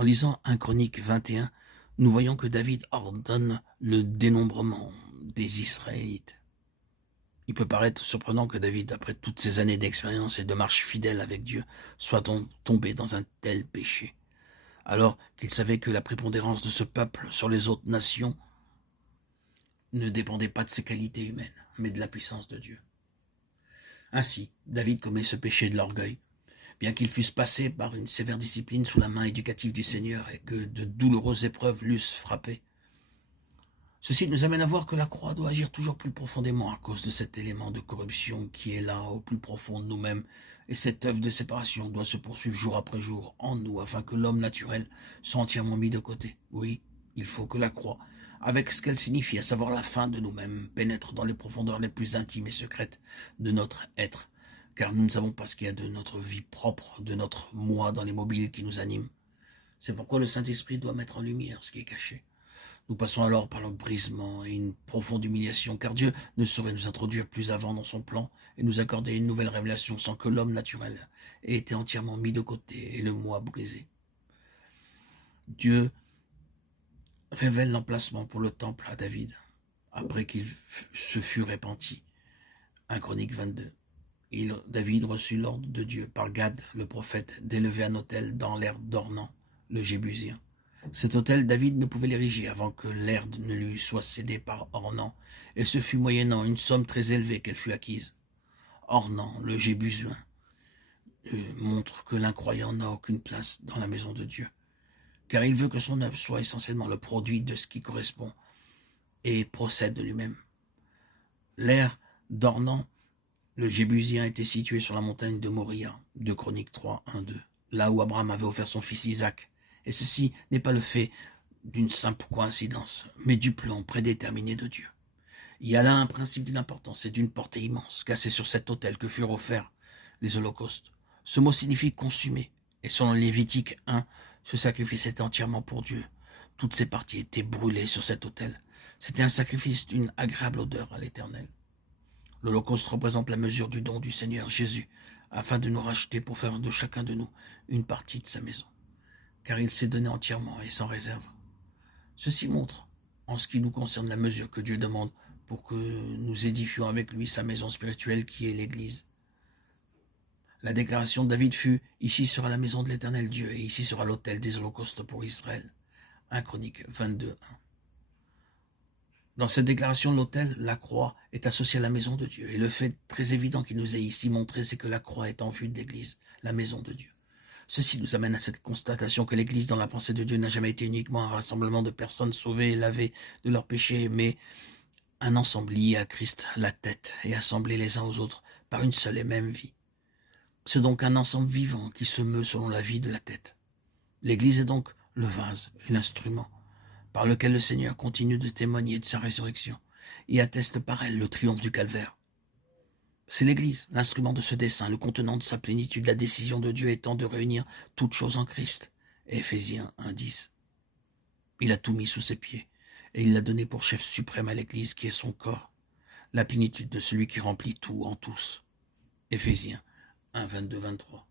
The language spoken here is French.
En lisant 1 Chronique 21, nous voyons que David ordonne le dénombrement des Israélites. Il peut paraître surprenant que David, après toutes ces années d'expérience et de marche fidèle avec Dieu, soit tombé dans un tel péché, alors qu'il savait que la prépondérance de ce peuple sur les autres nations ne dépendait pas de ses qualités humaines, mais de la puissance de Dieu. Ainsi, David commet ce péché de l'orgueil, bien qu'il fût passé par une sévère discipline sous la main éducative du Seigneur et que de douloureuses épreuves l'eussent frappé. Ceci nous amène à voir que la croix doit agir toujours plus profondément à cause de cet élément de corruption qui est là au plus profond de nous-mêmes, et cette œuvre de séparation doit se poursuivre jour après jour en nous afin que l'homme naturel soit entièrement mis de côté. Oui, il faut que la croix, avec ce qu'elle signifie, à savoir la fin de nous-mêmes, pénètre dans les profondeurs les plus intimes et secrètes de notre être, car nous ne savons pas ce qu'il y a de notre vie propre, de notre moi dans les mobiles qui nous animent. C'est pourquoi le Saint-Esprit doit mettre en lumière ce qui est caché. Nous passons alors par le brisement et une profonde humiliation, car Dieu ne saurait nous introduire plus avant dans son plan et nous accorder une nouvelle révélation sans que l'homme naturel ait été entièrement mis de côté et le moi brisé. Dieu révèle l'emplacement pour le temple à David, après qu'il se fut repenti. 1 Chronique 22. David reçut l'ordre de Dieu par Gad, le prophète, d'élever un autel dans l'aire d'Ornan, le Jébusien. Cet autel, David ne pouvait l'ériger avant que l'aire ne lui soit cédée par Ornan, et ce fut moyennant une somme très élevée qu'elle fut acquise. Ornan, le Jébusien, montre que l'incroyant n'a aucune place dans la maison de Dieu, car il veut que son œuvre soit essentiellement le produit de ce qui correspond et procède de lui-même. L'aire d'Ornan, le Jébusien, était situé sur la montagne de Moria, 2 Chroniques 3, 1, 2, là où Abraham avait offert son fils Isaac. Et ceci n'est pas le fait d'une simple coïncidence, mais du plan prédéterminé de Dieu. Il y a là un principe d'une importance et d'une portée immense, car c'est sur cet autel que furent offerts les holocaustes. Ce mot signifie consumer, et selon Lévitique 1, ce sacrifice était entièrement pour Dieu. Toutes ses parties étaient brûlées sur cet autel. C'était un sacrifice d'une agréable odeur à l'Éternel. L'Holocauste représente la mesure du don du Seigneur Jésus, afin de nous racheter pour faire de chacun de nous une partie de sa maison, car il s'est donné entièrement et sans réserve. Ceci montre, en ce qui nous concerne, la mesure que Dieu demande pour que nous édifions avec lui sa maison spirituelle qui est l'Église. La déclaration de David fut « Ici sera la maison de l'Éternel Dieu, et ici sera l'autel des holocaustes pour Israël ». 1 Chronique 22, 1. Dans cette déclaration de l'autel, la croix est associée à la maison de Dieu. Et le fait très évident qu'il nous est ici montré, c'est que la croix est en vue de l'Église, la maison de Dieu. Ceci nous amène à cette constatation que l'Église, dans la pensée de Dieu, n'a jamais été uniquement un rassemblement de personnes sauvées et lavées de leurs péchés, mais un ensemble lié à Christ, la tête, et assemblés les uns aux autres par une seule et même vie. C'est donc un ensemble vivant qui se meut selon la vie de la tête. L'Église est donc le vase et l'instrument par lequel le Seigneur continue de témoigner de sa résurrection et atteste par elle le triomphe du calvaire. C'est l'Église, l'instrument de ce dessein, le contenant de sa plénitude, la décision de Dieu étant de réunir toutes choses en Christ. Éphésiens 1:10. Il a tout mis sous ses pieds, et il l'a donné pour chef suprême à l'Église qui est son corps, la plénitude de celui qui remplit tout en tous. Éphésiens 1:22-23.